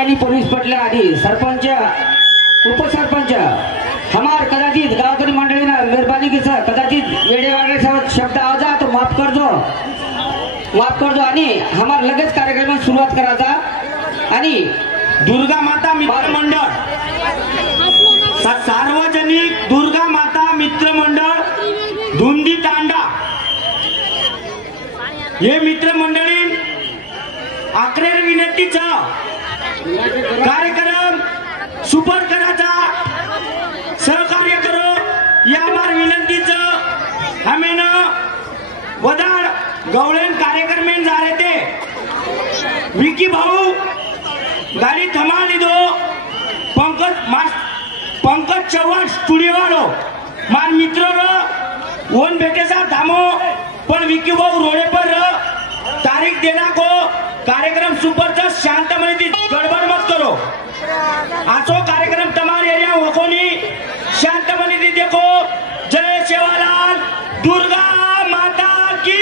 आणि पोलीस पटल्या आधी सरपंच उपसरपंच हमार कदाचित गावकरी मंडळीनं मेहरबानी की कदाचित येडे वागडे शब्द आवाजा तो माफ कर दो आणि हमार लगेच कार्यक्रम सुरुवात करायचा। आणि दुर्गा माता मित्र मंडळ सार्वजनिक दुर्गा माता मित्र मंडळ धुंदी तांडा हे मित्र मंडळी अक्रेर विनंतीचा कार्यक्रम सुपर करायचा सहकार्य करो या मार विनंतीचं हमें न वदार गवळण कार्यक्रम में जा रहे थे विकी भाऊ गाड़ी थमा ली दो पंकज चव्हाण स्टुडियो वालो मार मित्र वन बेटे साथ थामो पर विकी भाऊ रोडे पर तारीख देना को कार्यक्रम सुपर चा शांत मने गड़बड़ मत करो आजो कार्यक्रम तमाम एरिया होकोनी शांत मने देखो। जय सेवालाल दुर्गा माता की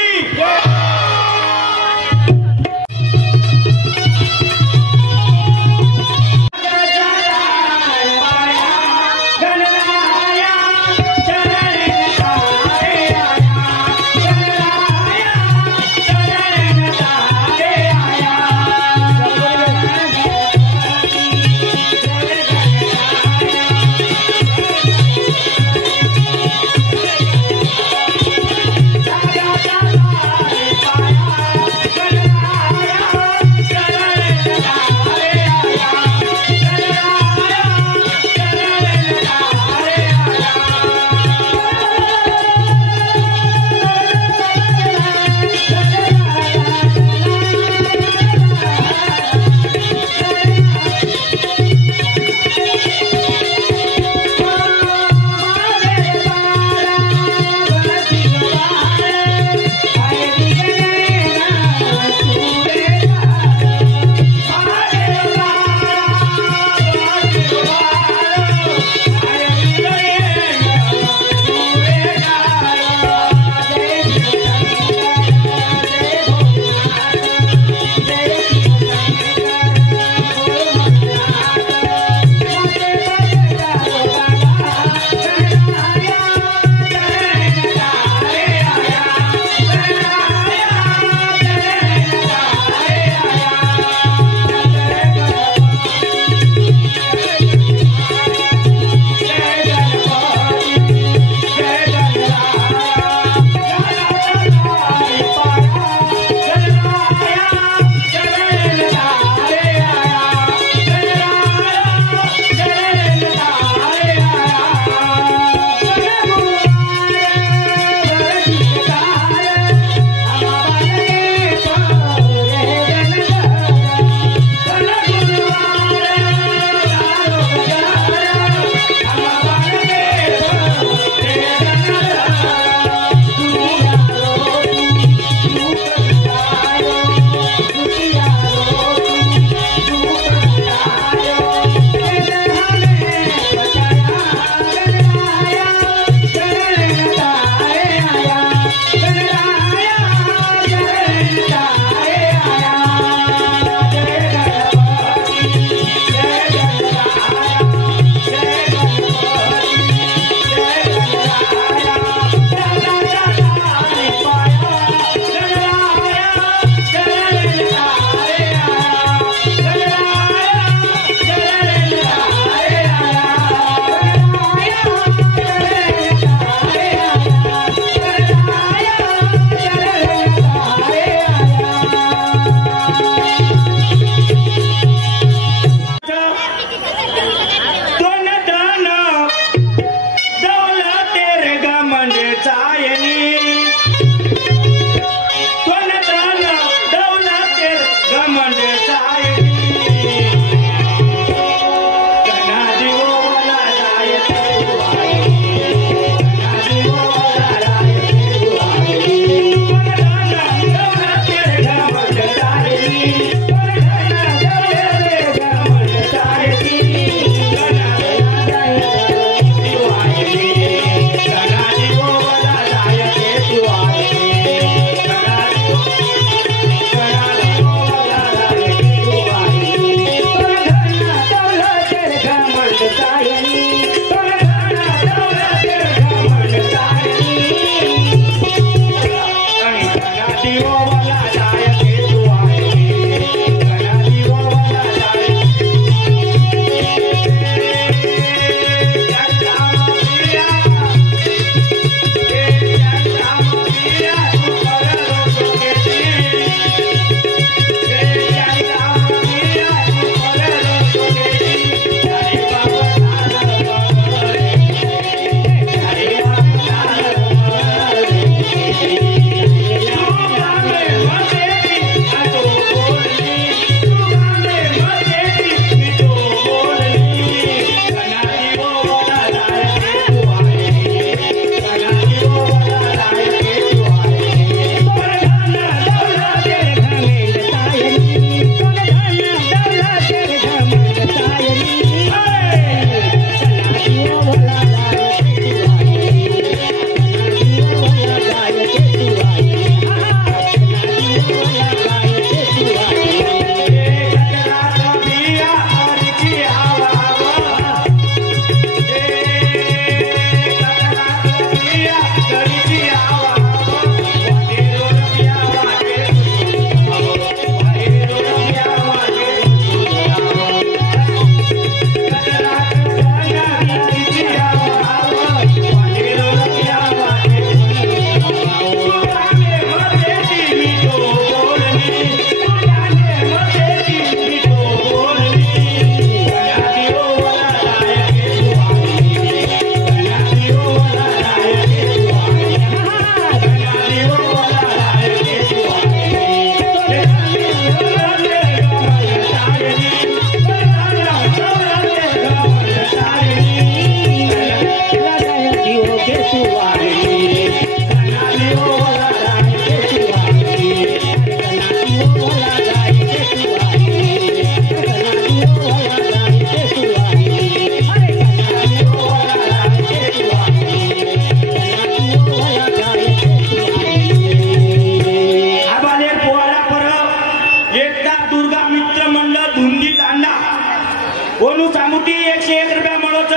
ओनू सामुती 101 रुपया मळोच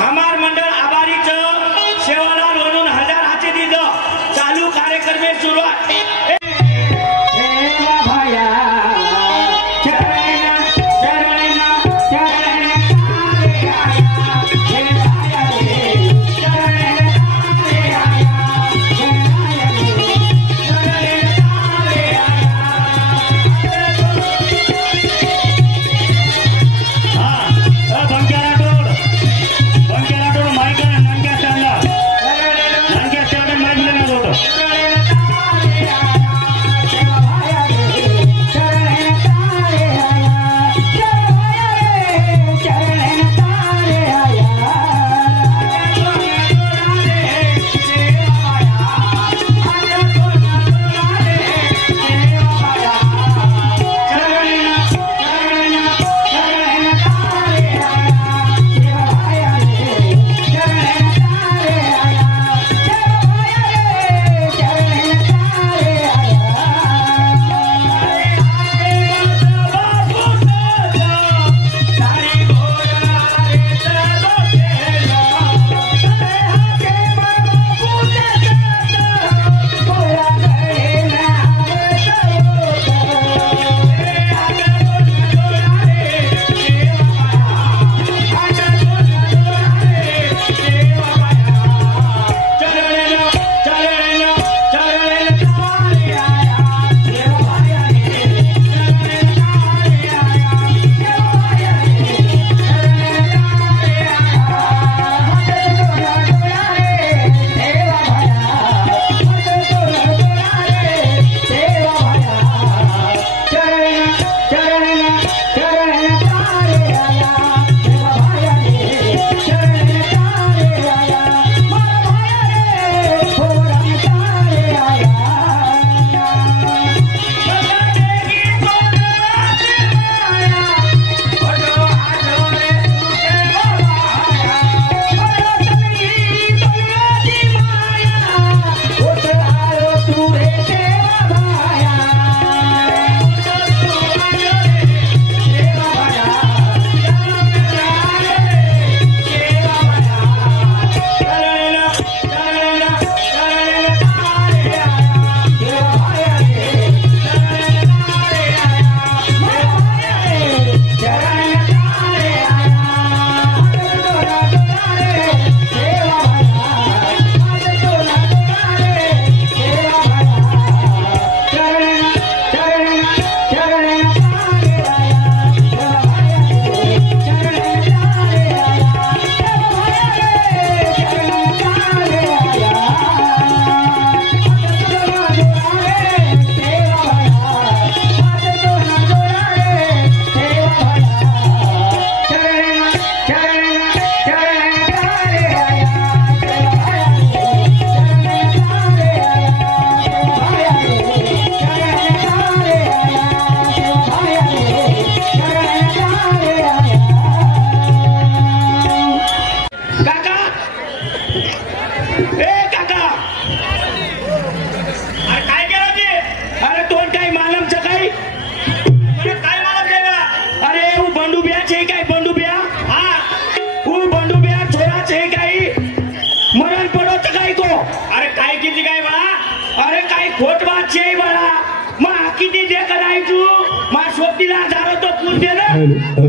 हमार मंडळ आभारीच सेवालाल म्हणून 1000 हाचे दिलं चालू कार्यक्रम सुरुवात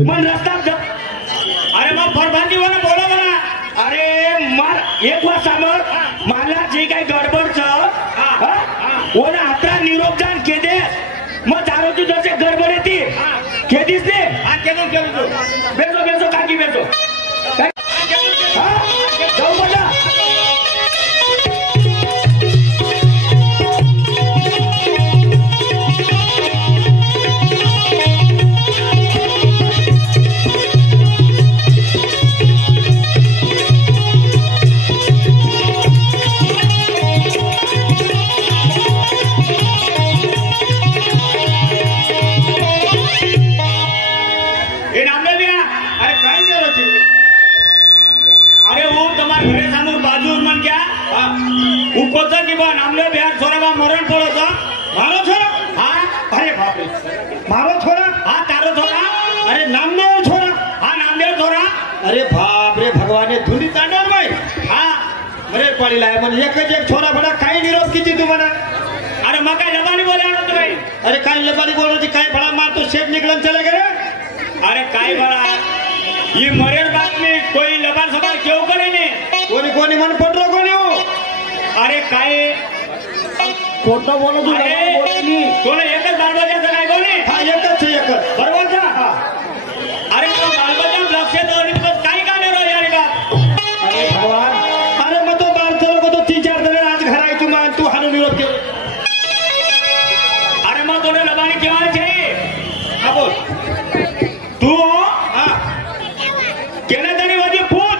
मन रस्ता अरे मग फरबांदी वाला बोला मला अरे मार एक वर्ष मला जे काही गडबडच ओला हातरा निरोप जाण केदे मग दारू तू जसे गडबड येते केदीस ने हा केदो केदो बेसो बेसो काकी बेसो जाऊ बोला अरे काय केलं अरे बाप रे भगवाने धुनी तांडव माय हा मरे पडीला आहे म्हणून एकच एक छोरा फडा काही निरोप किती तुम्हाला अरे मग काय लबानी बोलायला तुम्ही अरे काही लबाडी बोलायची काय फळा मारतो शेट निकलन चले गे अरे काय बळा ही मरेर बातमी कोई लबान सबार केव करे ने कोणी कोणी म्हणून पडलो कोणी हो अरे काय खोटं बोलू तू तुला एकच बालबजाचं काय कोणी हा एकच आहे, एकच बरोबर का अरे तो बालबजा लक्षात आणि काय का नाही रो यार बाप अरे भगवान अरे मग तो बार चलो तो 3-4 जण आज घर आहे तू हाणून निरोप केलो अरे मग तुला लबानी केव्हा छे हा बोल तू हा केलं तरी वजी पूछ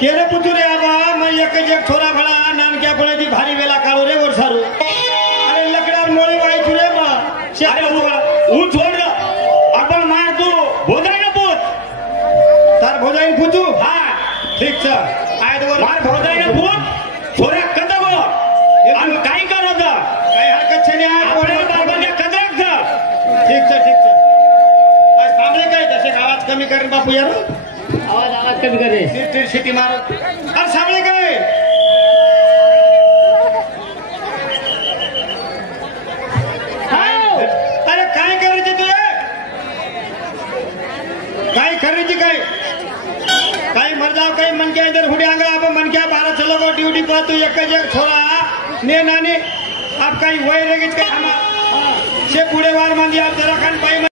केले पुतू रे आबा मग एकच एक छोरा फळा नानक्या फळाची भारी वेला काढू रे वर सारू अरे लकडावर मोळे वाई तुले मग अरे ऊ छोड़ आपण मार तू भोजाई ना पूछ तार भोजाईन पुतू हा ठीक छ आयत वर मार भोजाई ना पूछ छोरा कदा गो आणि काय करत काही हरकत छे नाही आपल्या बाबाने कदरक ठीक छ आज सामने काय तसे आवाज कमी करेन बापू यार आवाज कमी कर रे तिर सिटी मार अरे सामने काय अरे काय करायचे तुझे काय करायची काय काही मर जाओ काही मन के इधर हुडी आंगा अब मन क्या 12 चलो गो ड्यूटी पर तू एक छोरा ने नानी आप काही वय रेगित काय से पुढे वार मान आप जरा खान पाई